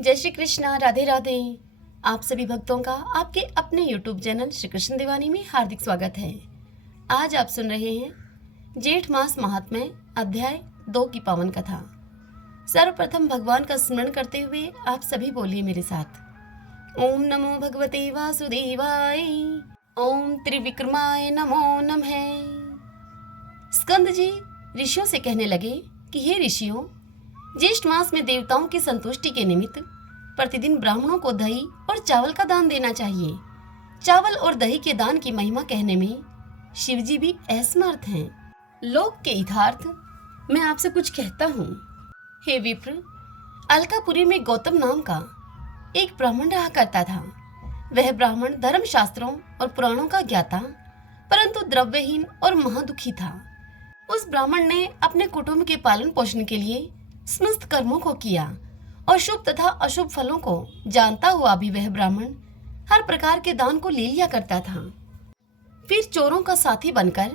जय श्री कृष्णा, राधे राधे। आप सभी भक्तों का आपके अपने YouTube चैनल श्री कृष्ण दीवानी में हार्दिक स्वागत है। आज आप सुन रहे हैं जेठ मास महात्म्य अध्याय 2 की पावन कथा। सर्वप्रथम भगवान का स्मरण करते हुए आप सभी बोलिए मेरे साथ। ओम नमो भगवते वासुदेवाय, ओम त्रिविक्रमाय नमो नमः। स्कंद जी ऋषियों से कहने लगे कि हे ऋषियों, ज्येष्ठ मास में देवताओं की संतुष्टि के निमित्त प्रतिदिन ब्राह्मणों को दही और चावल का दान देना चाहिए। चावल और दही के दान की महिमा कहने में शिवजी भी असमर्थ हैं। लोक के हितार्थ मैं आपसे कुछ कहता हूँ। हे विप्र, अलकापुरी में गौतम नाम का एक ब्राह्मण रहा करता था। वह ब्राह्मण धर्म शास्त्रों और पुराणों का ज्ञाता, परंतु द्रव्यहीन और महादुखी था। उस ब्राह्मण ने अपने कुटुंब के पालन पोषण के लिए समस्त कर्मों को किया और शुभ तथा अशुभ फलों को जानता हुआ भी वह ब्राह्मण हर प्रकार के दान को ले लिया करता था। फिर चोरों का साथी बनकर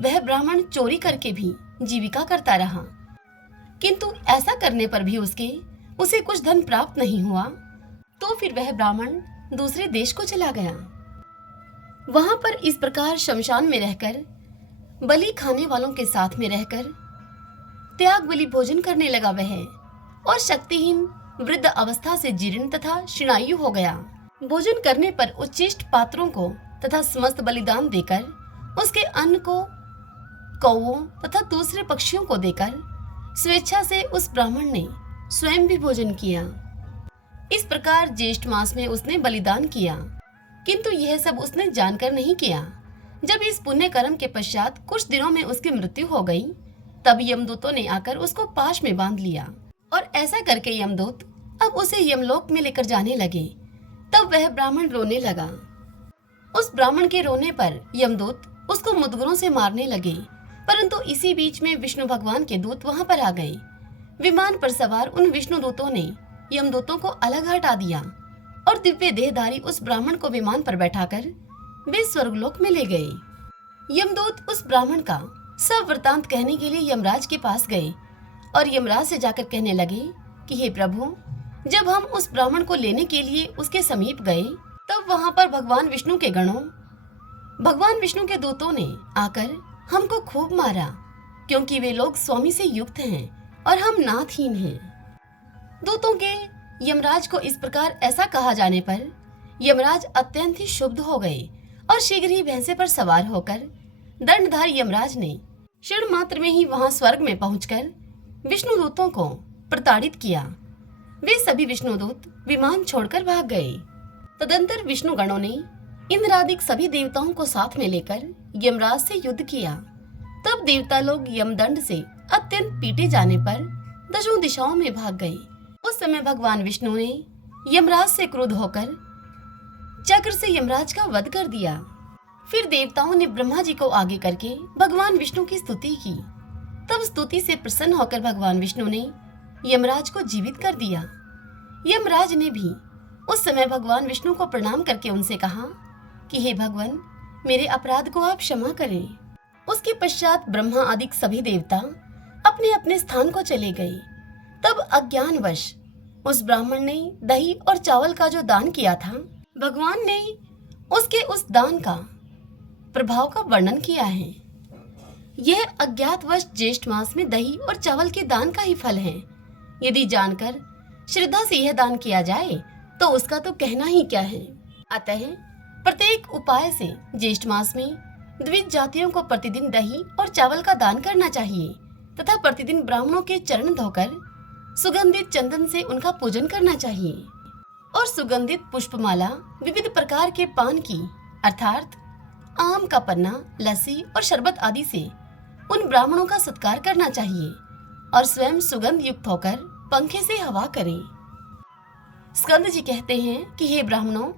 वह ब्राह्मण चोरी करके भी जीविका करता रहा, किंतु ऐसा करने पर भी उसे कुछ धन प्राप्त नहीं हुआ। तो फिर वह ब्राह्मण दूसरे देश को चला गया। वहां पर इस प्रकार शमशान में रहकर बलि खाने वालों के साथ में रहकर त्याग बलि भोजन करने लगा वह, और शक्तिहीन वृद्ध अवस्था से जीर्ण तथा शिणायु हो गया। भोजन करने पर उच्चिष्ट पात्रों को तथा समस्त बलिदान देकर उसके अन्न को कौओं तथा दूसरे पक्षियों को देकर स्वेच्छा से उस ब्राह्मण ने स्वयं भी भोजन किया। इस प्रकार ज्येष्ठ मास में उसने बलिदान किया, किंतु यह सब उसने जानकर नहीं किया। जब इस पुण्य कर्म के पश्चात कुछ दिनों में उसकी मृत्यु हो गई, तब यमदूतों ने आकर उसको पाश में बांध लिया, और ऐसा करके यमदूत अब उसे यमलोक में लेकर जाने लगे। तब वह ब्राह्मण रोने लगा। उस ब्राह्मण के रोने पर यमदूत उसको मुद्गरों से मारने लगे, परंतु इसी बीच में विष्णु भगवान के दूत वहां पर आ गए। विमान पर सवार उन विष्णु दूतों ने यमदूतों को अलग हटा दिया और दिव्य देहधारी उस ब्राह्मण को विमान पर बैठाकर वे स्वर्गलोक में ले गए। यमदूत उस ब्राह्मण का सब वृतांत कहने के लिए यमराज के पास गए और यमराज से जाकर कहने लगे कि हे प्रभु, जब हम उस ब्राह्मण को लेने के लिए उसके समीप गए, तब वहां पर भगवान विष्णु के दूतों ने आकर हमको खूब मारा, क्योंकि वे लोग स्वामी से युक्त हैं और हम नाथहीन हैं। दूतों के यमराज को इस प्रकार ऐसा कहा जाने पर यमराज अत्यंत ही क्षुब्ध हो गए और शीघ्र ही भैंसे पर सवार होकर दंडधारी यमराज ने क्षण मात्र में ही वहां स्वर्ग में पहुंचकर विष्णुदूतों को प्रताड़ित किया। वे सभी विष्णुदूत विमान छोड़कर भाग गए। तदंतर विष्णु गणों ने इंद्रादिक सभी देवताओं को साथ में लेकर यमराज से युद्ध किया। तब देवता लोग यमदंड से अत्यंत पीटे जाने पर दशों दिशाओं में भाग गए। उस समय भगवान विष्णु ने यमराज से क्रुद्ध होकर चक्र से यमराज का वध कर दिया। फिर देवताओं ने ब्रह्मा जी को आगे करके भगवान विष्णु की स्तुति की। तब स्तुति से प्रसन्न होकर भगवान विष्णु ने यमराज को जीवित कर दिया। यमराज ने भी उस समय भगवान विष्णु को प्रणाम करके उनसे कहा कि हे भगवान, मेरे अपराध को आप क्षमा करें। उसके पश्चात ब्रह्मा आदि सभी देवता अपने अपने स्थान को चले गए। तब अज्ञानवश उस ब्राह्मण ने दही और चावल का जो दान किया था, भगवान ने उसके उस दान का प्रभाव का वर्णन किया है। यह अज्ञातवश ज्येष्ठ मास में दही और चावल के दान का ही फल है। यदि जानकर श्रद्धा से यह दान किया जाए तो उसका तो कहना ही क्या है। अतः प्रत्येक उपाय से ज्येष्ठ मास में द्विज जातियों को प्रतिदिन दही और चावल का दान करना चाहिए तथा प्रतिदिन ब्राह्मणों के चरण धोकर सुगंधित चंदन से उनका पूजन करना चाहिए और सुगंधित पुष्पमाला विविध प्रकार के पान की अर्थात आम का पन्ना, लस्सी और शरबत आदि से उन ब्राह्मणों का सत्कार करना चाहिए और स्वयं सुगंध युक्त होकर पंखे से हवा करें। स्कंद जी कहते हैं कि हे ब्राह्मणों,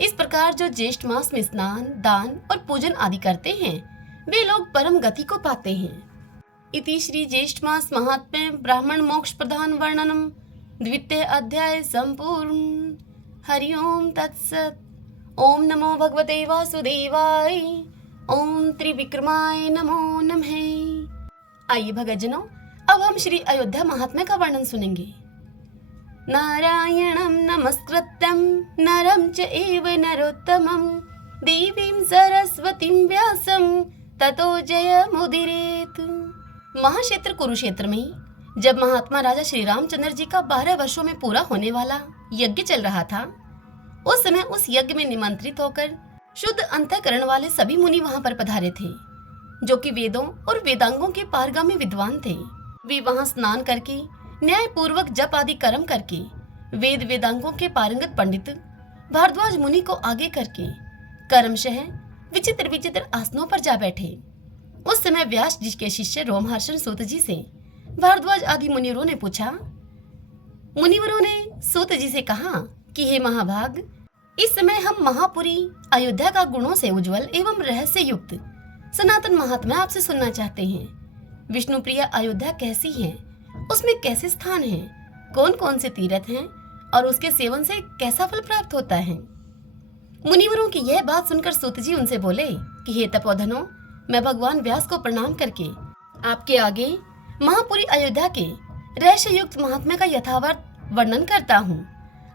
इस प्रकार जो ज्येष्ठ मास में स्नान, दान और पूजन आदि करते हैं, वे लोग परम गति को पाते हैं। इति श्री ज्येष्ठ मास महात्म्य ब्राह्मण मोक्ष प्रधान वर्णनम द्वितीय अध्याय संपूर्ण। हरि ओम तत्सत। ओम नमो भगवते वासुदेवाय, ओम त्रिविक्रमाय नमो नमः। आइए भगतजनों, अब हम श्री अयोध्या महात्म्य का वर्णन सुनेंगे। नारायणं नमस्कृत्यं नरं च एव नरोत्तमं देवीं सरस्वतीं व्यासं ततो जयमुदीरयेत्। महाक्षेत्र कुरुक्षेत्र में जब महात्मा राजा श्री रामचंद्र जी का 12 वर्षों में पूरा होने वाला यज्ञ चल रहा था, उस समय उस यज्ञ में निमंत्रित होकर शुद्ध अंतःकरण वाले सभी मुनि वहां पर पधारे थे, जो कि वेदों और वेदांगों के पारगामी विद्वान थे। वे वहां स्नान करके न्याय पूर्वक जप आदि कर्म करके वेद वेदांगों के पारंगत पंडित भारद्वाज मुनि को आगे करके कर्मशः विचित्र विचित्र आसनों पर जा बैठे। उस समय व्यास जी के शिष्य रोमहर्षण सूत जी से भारद्वाज आदि मुनिवरों ने पूछा। मुनिवरों ने सूत जी से कहा कि हे महाभाग, इस समय हम महापुरी अयोध्या का गुणों से उज्जवल एवं रहस्य युक्त सनातन महात्मा आपसे सुनना चाहते हैं। विष्णु प्रिया अयोध्या कैसी है, उसमें कैसे स्थान है, कौन कौन से तीर्थ हैं और उसके सेवन से कैसा फल प्राप्त होता है। मुनिवरों की यह बात सुनकर सूत जी उनसे बोले कि हे तपोधनों, मैं भगवान व्यास को प्रणाम करके आपके आगे महापुरी अयोध्या के रहस्य युक्त महात्मा का यथावत वर्णन करता हूँ।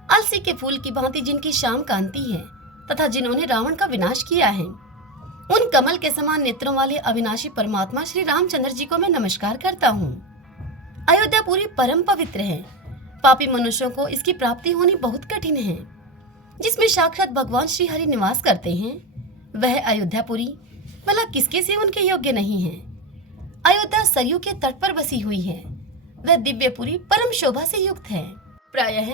अलसी के फूल की भांति जिनकी श्याम कांति है तथा जिन्होंने रावण का विनाश किया है, उन कमल के समान नेत्रों वाले अविनाशी परमात्मा श्री रामचंद्र जी को मैं नमस्कार करता हूँ। अयोध्या पूरी परम पवित्र है। पापी मनुष्यों को इसकी प्राप्ति होनी बहुत कठिन है। जिसमें साक्षात भगवान श्री हरि निवास करते हैं, वह अयोध्यापुरी भला किसके सेवन के योग्य नहीं है। अयोध्या सरयू के तट पर बसी हुई है। वह दिव्यपुरी परम शोभा से युक्त है। प्रायः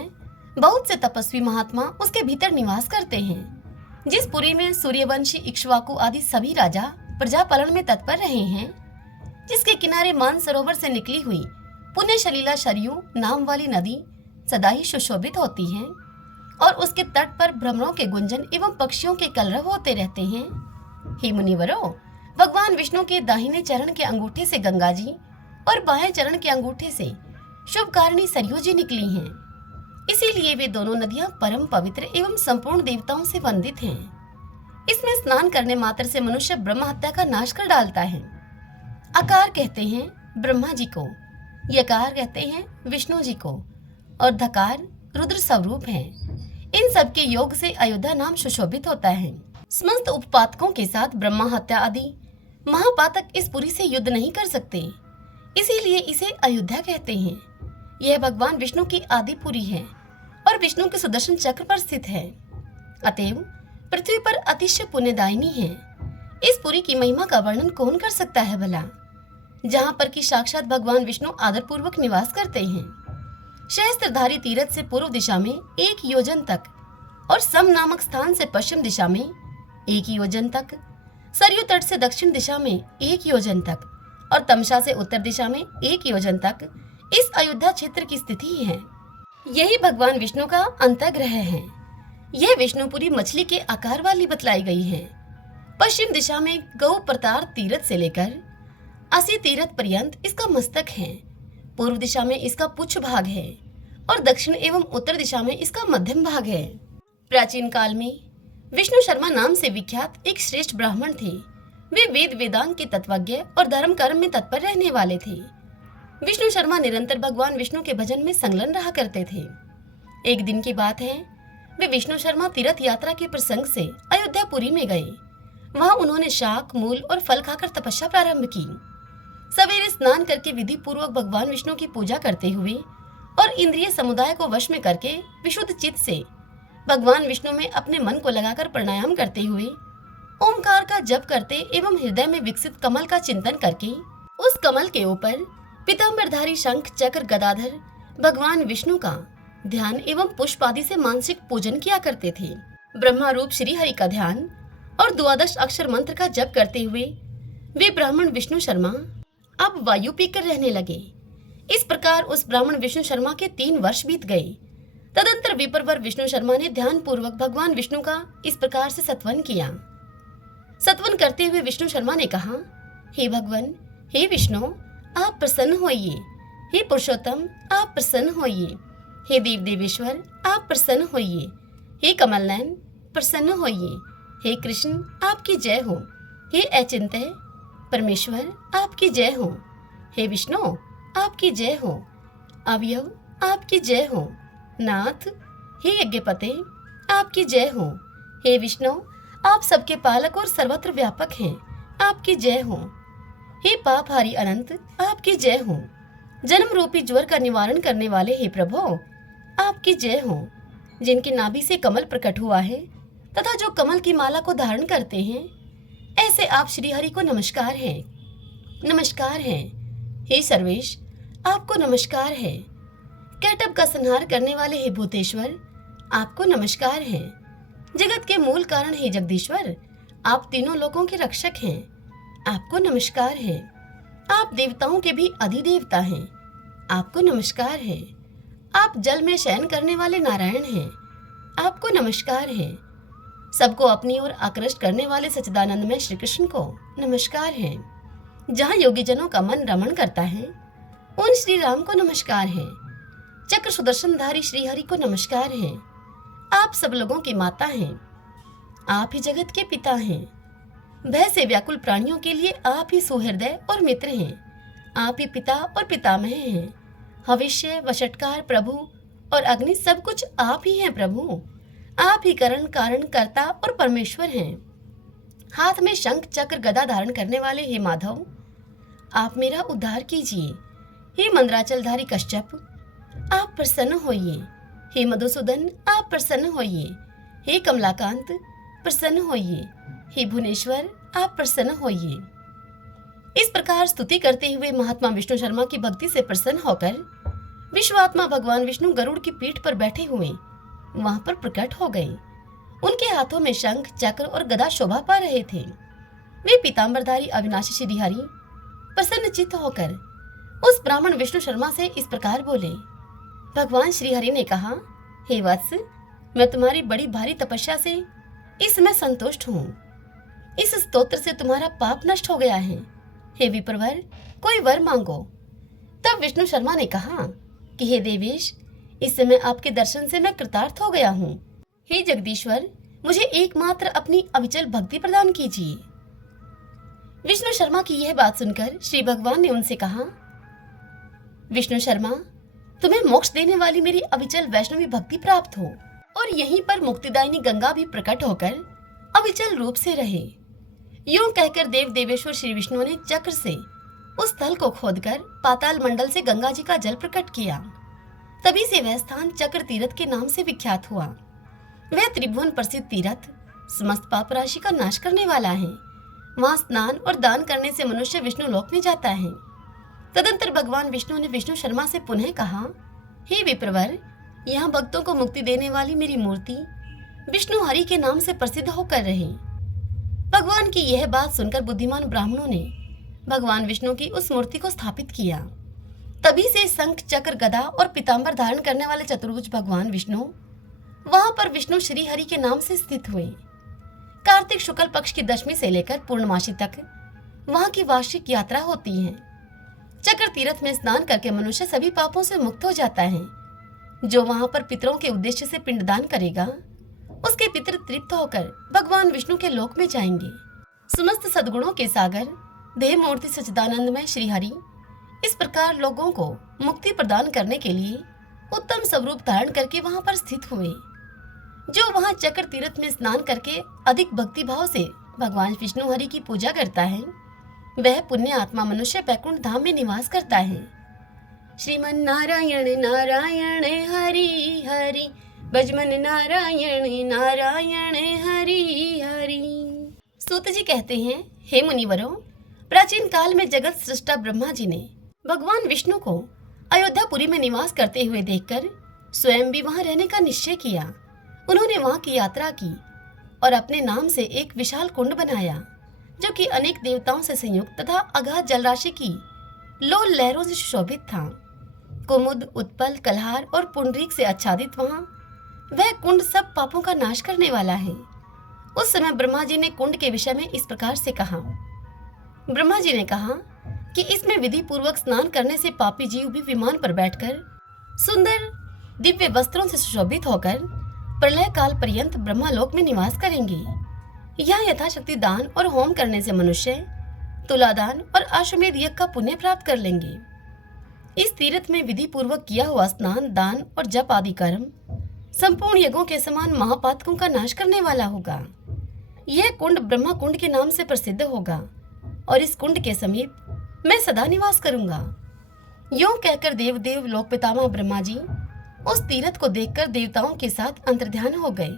बहुत से तपस्वी महात्मा उसके भीतर निवास करते हैं। जिस पुरी में सूर्यवंशी इक्ष्वाकु आदि सभी राजा प्रजा पालन में तत्पर रहे हैं, जिसके किनारे मानसरोवर से निकली हुई पुण्य शलीला सरयू नाम वाली नदी सदा ही सुशोभित होती है और उसके तट पर भ्रमरों के गुंजन एवं पक्षियों के कलरव होते रहते हैं। हे मुनिवरों, भगवान विष्णु के दाहिने चरण के अंगूठे से गंगा जी और बाएं चरण के अंगूठे से शुभकारिणी सरयू जी निकली हैं। इसीलिए वे दोनों नदियां परम पवित्र एवं संपूर्ण देवताओं से वंदित हैं। इसमें स्नान करने मात्र से मनुष्य ब्रह्म हत्या का नाश कर डालता है। आकार कहते हैं ब्रह्मा जी को, यकार कहते हैं विष्णु जी को और धकार रुद्र स्वरूप है। इन सब के योग से अयोध्या नाम सुशोभित होता है। समस्त उपपातकों के साथ ब्रह्मा हत्या आदि महापातक इस पुरी से युद्ध नहीं कर सकते, इसीलिए इसे अयोध्या कहते हैं। यह भगवान विष्णु की आदि पुरी है और विष्णु के सुदर्शन चक्र पर स्थित है। अतएव पृथ्वी पर अतिशय पुण्यदायिनी है। इस पुरी की महिमा का वर्णन कौन कर सकता है भला, जहाँ पर कि साक्षात भगवान विष्णु आदर पूर्वक निवास करते हैं। सहस्त्रधारी तीर्थ से पूर्व दिशा में 1 योजन तक और सम नामक स्थान से पश्चिम दिशा में 1 योजन तक, सरयू तट से दक्षिण दिशा में 1 योजन तक और तमसा से उत्तर दिशा में 1 योजन तक इस अयोध्या क्षेत्र की स्थिति है। यही भगवान विष्णु का अंतःग्रह है। यह विष्णुपुरी मछली के आकार वाली बतलाई गई है। पश्चिम दिशा में गौ प्रतार तीर्थ से लेकर 80 तीर्थ पर्यंत इसका मस्तक है। पूर्व दिशा में इसका पुच्छ भाग है और दक्षिण एवं उत्तर दिशा में इसका मध्यम भाग है। प्राचीन काल में विष्णु शर्मा नाम से विख्यात एक श्रेष्ठ ब्राह्मण थे। वे वेद वेदांग के तत्वज्ञ और धर्म कर्म में तत्पर रहने वाले थे। विष्णु शर्मा निरंतर भगवान विष्णु के भजन में संलग्न रहा करते थे। एक दिन की बात है, वे विष्णु शर्मा तीर्थ यात्रा के प्रसंग से अयोध्यापुरी में गए। वहां उन्होंने शाक मूल और फल खाकर तपस्या प्रारंभ की। सवेरे स्नान करके विधि पूर्वक भगवान विष्णु की पूजा करते हुए और इंद्रिय समुदाय को वश में करके विशुद्ध चित्त से भगवान विष्णु में अपने मन को लगाकर प्राणायाम करते हुए ओमकार का जप करते एवं हृदय में विकसित कमल का चिंतन करके उस कमल के ऊपर पीतांबरधारी शंख चक्र गदाधर भगवान विष्णु का ध्यान एवं पुष्प आदि से मानसिक पूजन किया करते थे। ब्रह्मा रूप श्री हरि का ध्यान और 12 अक्षर मंत्र का जप करते हुए वे ब्राह्मण विष्णु शर्मा अब वायु पीकर रहने लगे। इस प्रकार उस ब्राह्मण विष्णु शर्मा के 3 वर्ष बीत गए। तदंतर विप्रवर विष्णु शर्मा ने ध्यान पूर्वक भगवान विष्णु का इस प्रकार से सत्वन किया। सत्वन करते हुए विष्णु शर्मा ने कहा, हे भगवान, हे विष्णु, आप प्रसन्न होइए। हे पुरुषोत्तम, आप प्रसन्न होइए। हे देव देवेश्वर, आप प्रसन्न होइए। हे कमलनयन, प्रसन्न होइए। हे कृष्ण, आपकी जय हो। हे अचिंत्य परमेश्वर, आपकी जय हो। हे विष्णु, आपकी जय हो। अवयव, आपकी जय हो। नाथ, हे यज्ञपते, आपकी जय हो। हे विष्णु, आप सबके पालक और सर्वत्र व्यापक हैं, आपकी जय हो। हे पापहारी अनंत, आपकी जय हो। जन्म रूपी ज्वर का निवारण करने वाले हे प्रभु, आपकी जय हो। जिनकी नाभि से कमल प्रकट हुआ है तथा जो कमल की माला को धारण करते हैं, ऐसे आप श्री हरि को नमस्कार है, नमस्कार है। हे सर्वेश, आपको नमस्कार है। कैटब का संहार करने वाले हे भूतेश्वर, आपको नमस्कार है। जगत के मूल कारण हे जगदीश्वर, आप तीनों लोकों के रक्षक हैं, आपको नमस्कार है। आप देवताओं के भी अधिदेवता हैं, आपको नमस्कार है। आप जल में शयन करने वाले नारायण हैं, आपको नमस्कार है। सबको अपनी ओर आकृष्ट करने वाले सच्चिदानंद में श्री कृष्ण को नमस्कार है। जहाँ योगी जनों का मन रमण करता है, उन श्री राम को नमस्कार है। चक्र सुदर्शनधारी श्री हरि को नमस्कार है। आप सब लोगों की माता हैं, आप ही जगत के पिता हैं। भय से व्याकुल प्राणियों के लिए आप ही सुहृदय और मित्र हैं, आप ही पिता और पितामह हैं। हविष्य, वषटकार, प्रभु और अग्नि सब कुछ आप ही हैं प्रभु। आप ही करण, कारण, कर्ता और परमेश्वर हैं। हाथ में शंख, चक्र, गदा धारण करने वाले हे माधव, आप मेरा उद्धार कीजिए। हे मंदराचलधारी कश्यप, आप प्रसन्न होइए। हे मधुसूदन, आप प्रसन्न होइए। हे कमलाकांत, प्रसन्न होइए। हे भुवनेश्वर, आप प्रसन्न होइए। इस प्रकार स्तुति करते हुए महात्मा विष्णु शर्मा की भक्ति से प्रसन्न होकर विश्वात्मा भगवान विष्णु गरुड़ की पीठ पर बैठे हुए वहां पर प्रकट हो गए। उनके हाथों में शंख, चक्र और गदा शोभा पा रहे थे। वे पीतांबरधारी अविनाशी श्री हरि प्रसन्न चित्त होकर उस ब्राह्मण विष्णु शर्मा से इस प्रकार बोले। भगवान श्री हरि ने कहा, हे वत्स, मैं तुम्हारी बड़ी भारी तपस्या से इस समय संतुष्ट हूँ। इस स्तोत्र से तुम्हारा पाप नष्ट हो गया है। हे विप्रवर, कोई वर मांगो। तब विष्णु शर्मा ने कहा कि हे देवेश, इस समय आपके दर्शन से मैं कृतार्थ हो गया हूँ। हे जगदीश्वर, मुझे एकमात्र अपनी अविचल भक्ति प्रदान कीजिए। विष्णु शर्मा की यह बात सुनकर श्री भगवान ने उनसे कहा, विष्णु शर्मा, तुम्हें मोक्ष देने वाली मेरी अविचल वैष्णवी भक्ति प्राप्त हो और यहीं पर मुक्तिदायिनी गंगा भी प्रकट होकर अविचल रूप से रहे। यूं कहकर देव देवेश्वर श्री विष्णु ने चक्र से उस स्थल को खोदकर पाताल मंडल से गंगा जी का जल प्रकट किया। तभी से वह स्थान चक्र तीर्थ के नाम से विख्यात हुआ। वह त्रिभुवन प्रसिद्ध तीर्थ समस्त पाप राशि का नाश करने वाला है। वहां स्नान और दान करने से मनुष्य विष्णु लोक में जाता है। तदंतर भगवान विष्णु ने विष्णु शर्मा से पुनः कहा, हे विप्रवर, यहाँ भक्तों को मुक्ति देने वाली मेरी मूर्ति विष्णु हरि के नाम से प्रसिद्ध होकर रहे। भगवान की यह बात सुनकर बुद्धिमान ब्राह्मणों ने भगवान विष्णु की उस मूर्ति को स्थापित किया। तभी से शंख, चक्र, गदा और पीतांबर धारण करने वाले चतुर्भुज भगवान विष्णु वहां पर विष्णु श्री हरि के नाम से स्थित हुए। कार्तिक शुक्ल पक्ष की दशमी से लेकर पूर्णमासी तक वहां की वार्षिक यात्रा होती है। चक्र तीर्थ में स्नान करके मनुष्य सभी पापों से मुक्त हो जाता है। जो वहां पर पितरों के उद्देश्य से पिंडदान करेगा, उसके पितर तृप्त होकर भगवान विष्णु के लोक में जाएंगे। समस्त सद्गुणों के सागर देह मूर्ति सच्चिदानंदमय श्री हरि इस प्रकार लोगों को मुक्ति प्रदान करने के लिए उत्तम स्वरूप धारण करके वहां पर स्थित हुए। जो वहां चक्र तीर्थ में स्नान करके अधिक भक्ति भाव से भगवान विष्णु हरि की पूजा करता है, वह पुण्य आत्मा मनुष्य बैकुंठ धाम में निवास करता है। श्रीमन नारायण नारायण हरि हरि, भजमन नारायण नारायण हरि हरि। सूत जी कहते हैं, हे मुनिवरों, प्राचीन काल में जगत सृष्टा ब्रह्मा जी ने भगवान विष्णु को अयोध्यापुरी में निवास करते हुए देखकर स्वयं भी वहां रहने का निश्चय किया। उन्होंने वहां की यात्रा की और अपने नाम से एक विशाल कुंड बनाया, जो कि अनेक देवताओं से संयुक्त तथा अगाध जलराशि की लोल लहरों से सुशोभित था। कुमुद, उत्पल, कल्हार और पुंडरीक से आच्छादित वहां वह कुंड सब पापों का नाश करने वाला है। उस समय ब्रह्मा जी ने कुंड के विषय में इस प्रकार से कहा। ब्रह्मा जी ने कहा कि इसमें विधि पूर्वक स्नान करने से पापी जीव भी विमान पर बैठकर सुंदर दिव्य वस्त्रों से सुशोभित होकर प्रलय काल पर्यंत ब्रह्मालोक में निवास करेंगे। यहाँ यथाशक्ति दान और होम करने से मनुष्य तुलादान और अश्वमेध यज्ञ का पुण्य प्राप्त कर लेंगे। इस तीर्थ में विधि पूर्वक किया हुआ स्नान, दान और जप आदि कर्म संपूर्ण यज्ञों के समान महापातकों का नाश करने वाला होगा। यह कुंड ब्रह्मा कुंड के नाम से प्रसिद्ध होगा और इस कुंड के समीप मैं सदा निवास करूंगा। यूं कहकर देवदेव लोक पितामह ब्रह्मा जी उस तीर्थ को देखकर देवताओं के साथ अंतर्ध्यान हो गए।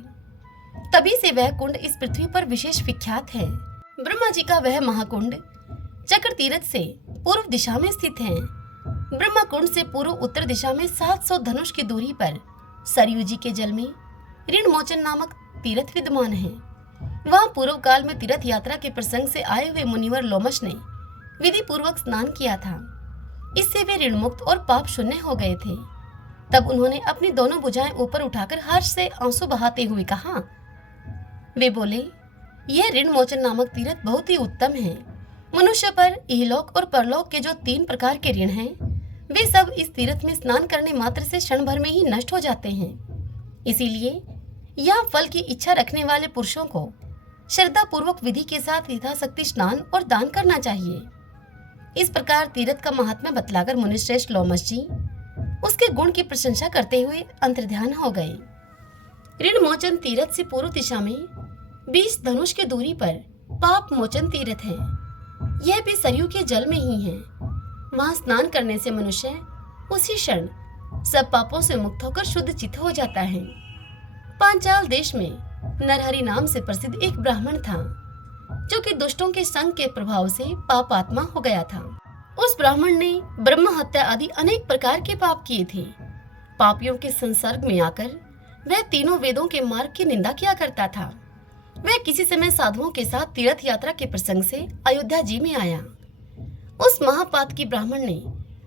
तभी से वह कुंड इस पृथ्वी पर विशेष विख्यात है। ब्रह्मा जी का वह महाकुंड चक्र तीर्थ से पूर्व दिशा में स्थित है। ब्रह्मा कुंड से पूर्व उत्तर दिशा में 700 धनुष की दूरी पर सरयू जी के जल में ऋण मोचन नामक तीर्थ विद्यमान है। वहां पूर्व काल में तीर्थ यात्रा के प्रसंग से आए हुए मुनिवर लोमश ने विधि पूर्वक स्नान किया था। इससे वे ऋण मुक्त और पाप शून्य हो गए थे। तब उन्होंने अपनी दोनों भुजाएं ऊपर उठाकर हर्ष से आंसू बहाते हुए कहा, वे बोले, यह ऋण मोचन नामक तीर्थ बहुत ही उत्तम है। मनुष्य पर इहलोक और परलोक के जो 3 प्रकार के ऋण हैं, वे सब इस तीर्थ में स्नान करने मात्र से क्षण भर में ही नष्ट हो जाते हैं। इसीलिए यह फल की इच्छा रखने वाले पुरुषों को श्रद्धा पूर्वक विधि के साथ यथाशक्ति स्नान और दान करना चाहिए। इस प्रकार तीर्थ का महात्म्य बतलाकर मुनिश्रेष्ठ लोमश जी उसके गुण की प्रशंसा करते हुए अंतर्ध्यान हो गए। ऋण मोचन तीर्थ से पूर्व दिशा में 20 धनुष की दूरी पर पाप मोचन तीर्थ है। यह भी सरयू के जल में ही है। वहां स्नान करने से मनुष्य उसी क्षण सब पापों से मुक्त होकर शुद्ध चित्त हो जाता है। पांचाल देश में नरहरि नाम से प्रसिद्ध एक ब्राह्मण था, जो कि दुष्टों के संग के प्रभाव से पापात्मा हो गया था। उस ब्राह्मण ने ब्रह्म हत्या आदि अनेक प्रकार के पाप किए थे। पापियों के संसर्ग में आकर वह तीनों वेदों के मार्ग की निंदा किया करता था। वह किसी समय साधुओं के साथ तीर्थ यात्रा के प्रसंग से अयोध्या जी में आया। उस महापातकी ब्राह्मण ने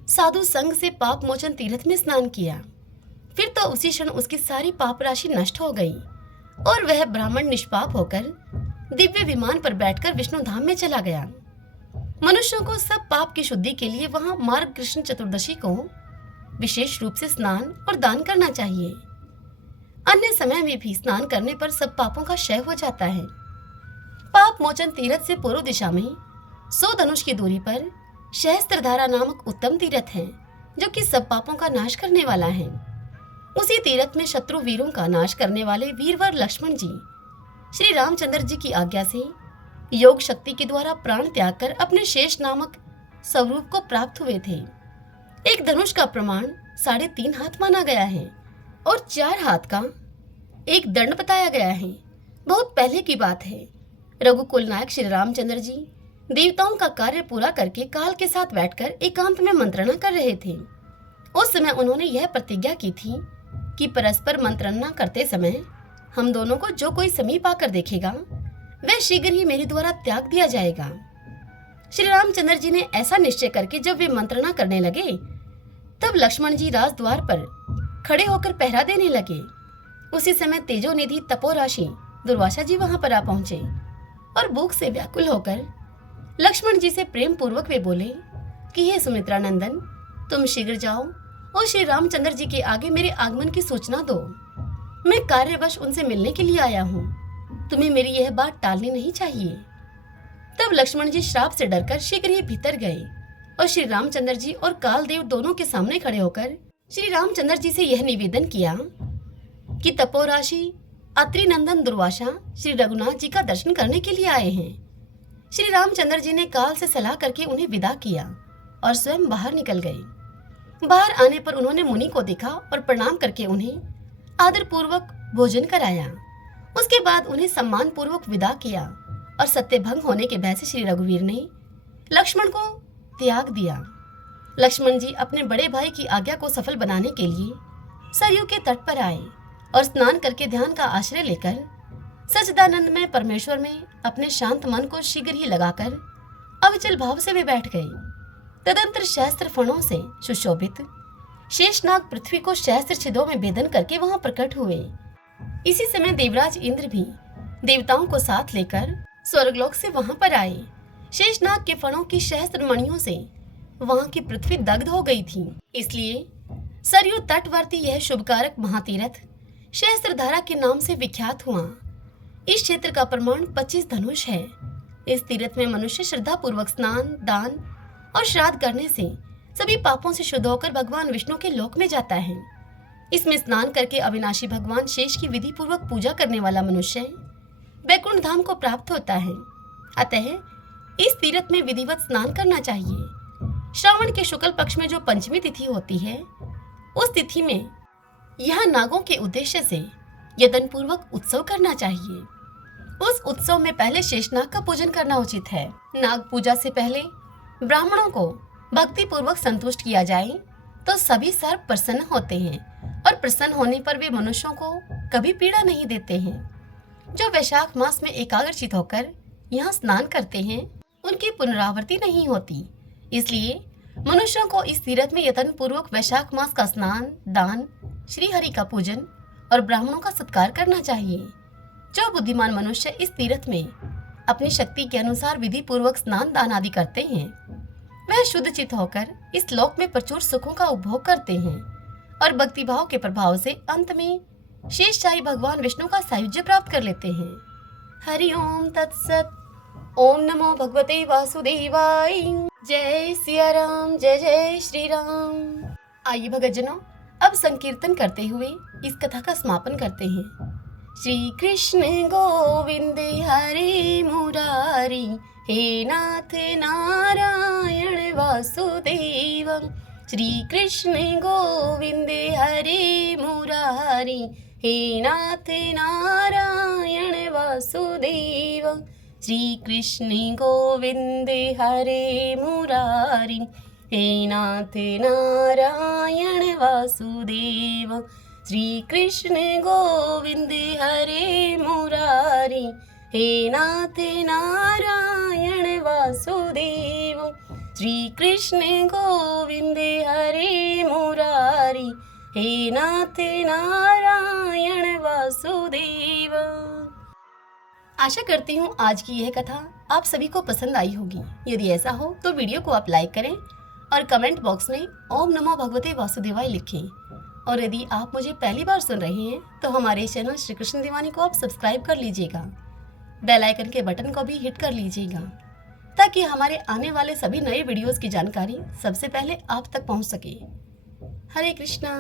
साधु संग से पाप मोचन तीर्थ में स्नान किया। फिर तो उसी क्षण उसकी सारी पाप राशि नष्ट हो गई और वह ब्राह्मण निष्पाप होकर दिव्य विमान पर बैठकर विष्णु धाम में चला गया। मनुष्यों को सब पाप की शुद्धि के लिए वहां मार्ग कृष्ण चतुर्दशी को विशेष रूप से स्नान और दान करना चाहिए। अन्य समय में भी स्नान करने पर सब पापों का क्षय हो जाता है। पाप मोचन तीर्थ से पूर्व दिशा में 100 धनुष की दूरी पर सहस्त्रधारा नामक उत्तम तीर्थ है, जो कि सब पापों का नाश करने वाला है। उसी तीर्थ में शत्रु वीरों का नाश करने वाले वीरवर लक्ष्मण जी श्री रामचंद्र जी की आज्ञा से योग शक्ति के द्वारा प्राण त्याग कर अपने शेष नामक स्वरूप को प्राप्त हुए थे। एक धनुष का प्रमाण 3.5 हाथ माना गया है और 4 हाथ का एक दंड बताया गया है। बहुत पहले की बात है। रघुकुल नायक श्री रामचंद्र जी देवताओं का कार्य पूरा करके काल के साथ बैठकर एकांत में मंत्रणा कर रहे थे। उस समय उन्होंने यह प्रतिज्ञा की थी कि परस्पर मंत्रणा करते समय हम दोनों को जो कोई समीप आकर देखेगा वह शीघ्र ही मेरे द्वारा त्याग दिया जाएगा। श्री रामचंद्र जी ने ऐसा निश्चय करके जब वे मंत्रणा करने लगे, तब लक्ष्मण जी राजद्वार पर खड़े होकर पहरा देने लगे। उसी समय तेजोनिधि तपोराशि दुर्वासा जी वहां पर आ पहुंचे और भूख से व्याकुल होकर लक्ष्मण जी से प्रेम पूर्वक वे बोले कि हे सुमित्रा नंदन, तुम शीघ्र जाओ और श्री रामचंद्र जी के आगे मेरे आगमन की सूचना दो। मैं कार्यवश उनसे मिलने के लिए आया हूँ। तुम्हें मेरी यह बात टालनी नहीं चाहिए। तब लक्ष्मण जी श्राप से डरकर शीघ्र ही भीतर गए और श्री रामचंद्र जी और कालदेव दोनों के सामने खड़े होकर श्री रामचंद्र जी से यह निवेदन किया कि तपोराशि अत्रि नंदन दुर्वासा श्री रघुनाथ जी का दर्शन करने के लिए आए हैं। श्री रामचंद्र जी ने काल से सलाह करके उन्हें विदा किया और स्वयं बाहर निकल गए। बाहर आने पर उन्होंने मुनि को देखा और प्रणाम करके उन्हें आदर पूर्वक भोजन कराया। उसके बाद उन्हें सम्मान पूर्वक विदा किया और सत्यभंग होने के भय से श्री रघुवीर ने लक्ष्मण को त्याग दिया। लक्ष्मण जी अपने बड़े भाई की आज्ञा को सफल बनाने के लिए सरयू के तट पर आए और स्नान करके ध्यान का आश्रय लेकर सच्चिदानंद में परमेश्वर में अपने शांत मन को शीघ्र ही लगाकर अविचल भाव से वे बैठ गए। तदंतर सहस्त्र फणों से सुशोभित शेषनाग पृथ्वी को सहस्त्र छिदों में भेदन करके वहां प्रकट हुए। इसी समय देवराज इंद्र भी देवताओं को साथ लेकर स्वर्गलोक से वहां पर आए। शेषनाग के फणों की सहस्त्र मणियों से वहां की पृथ्वी दग्ध हो गई थी। इसलिए सरयू तटवर्ती यह शुभकारक महातीर्थ सहस्त्रधारा के नाम से विख्यात हुआ। इस क्षेत्र का प्रमाण 25 धनुष है। इस तीर्थ में मनुष्य श्रद्धा पूर्वक स्नान, दान और श्राद्ध करने से सभी पापों से शुद्ध होकर भगवान विष्णु के लोक में जाता है। इसमें स्नान करके अविनाशी भगवान शेष की विधि पूर्वक पूजा करने वाला मनुष्य वैकुंठ धाम को प्राप्त होता है। अतः इस तीर्थ में विधिवत स्नान करना चाहिए। श्रावण के शुक्ल पक्ष में जो पंचमी तिथि होती है, उस तिथि में यह नागों के उद्देश्य से यत्न पूर्वक उत्सव करना चाहिए। उस उत्सव में पहले शेषनाग का पूजन करना उचित है। नाग पूजा से पहले ब्राह्मणों को भक्ति पूर्वक संतुष्ट किया जाए तो सभी सर्व प्रसन्न होते हैं और प्रसन्न होने पर वे मनुष्यों को कभी पीड़ा नहीं देते हैं। जो वैशाख मास में एकाग्रचित होकर यहाँ स्नान करते हैं, उनकी पुनरावृत्ति नहीं होती। इसलिए मनुष्यों को इस तीर्थ में यत्न पूर्वक वैशाख मास का स्नान, दान, श्री हरि का पूजन और ब्राह्मणों का सत्कार करना चाहिए। जो बुद्धिमान मनुष्य इस तीर्थ में अपनी शक्ति के अनुसार विधि पूर्वक स्नान, दान आदि करते हैं, वह शुद्ध चित होकर इस लोक में प्रचुर सुखों का उपभोग करते हैं और भक्ति भाव के प्रभाव से अंत में शेषशाही भगवान विष्णु का सायुज्य प्राप्त कर लेते हैं। हरि ओम तत्सत। ओम नमो भगवते वासुदेवाय। जय सिया राम, जय जय श्री राम। आइए भक्तजनों, अब संकीर्तन करते हुए इस कथा का समापन करते हैं। श्री कृष्ण गोविंद हरे मुरारी, हे नाथ नारायण वासुदेव। श्री कृष्ण गोविंद हरे मुरारी, हे नाथ नारायण वासुदेव। श्री कृष्ण गोविंद हरे मुरारी, हे नाथ नारायण वासुदेव। श्री कृष्ण गोविंद हरे मुरारी, हे नाथ नारायण वासुदेव। श्री कृष्ण गोविंद हरे मुरारी, हे नाथ नारायण वासुदेव। आशा करती हूँ आज की यह कथा आप सभी को पसंद आई होगी। यदि ऐसा हो तो वीडियो को आप लाइक करें और कमेंट बॉक्स में ओम नमो भगवते वासुदेवाय लिखें। और यदि आप मुझे पहली बार सुन रहे हैं तो हमारे चैनल श्री कृष्ण दीवानी को आप सब्सक्राइब कर लीजिएगा। बेल आइकन के बटन को भी हिट कर लीजिएगा ताकि हमारे आने वाले सभी नए वीडियोस की जानकारी सबसे पहले आप तक पहुंच सके। हरे कृष्णा।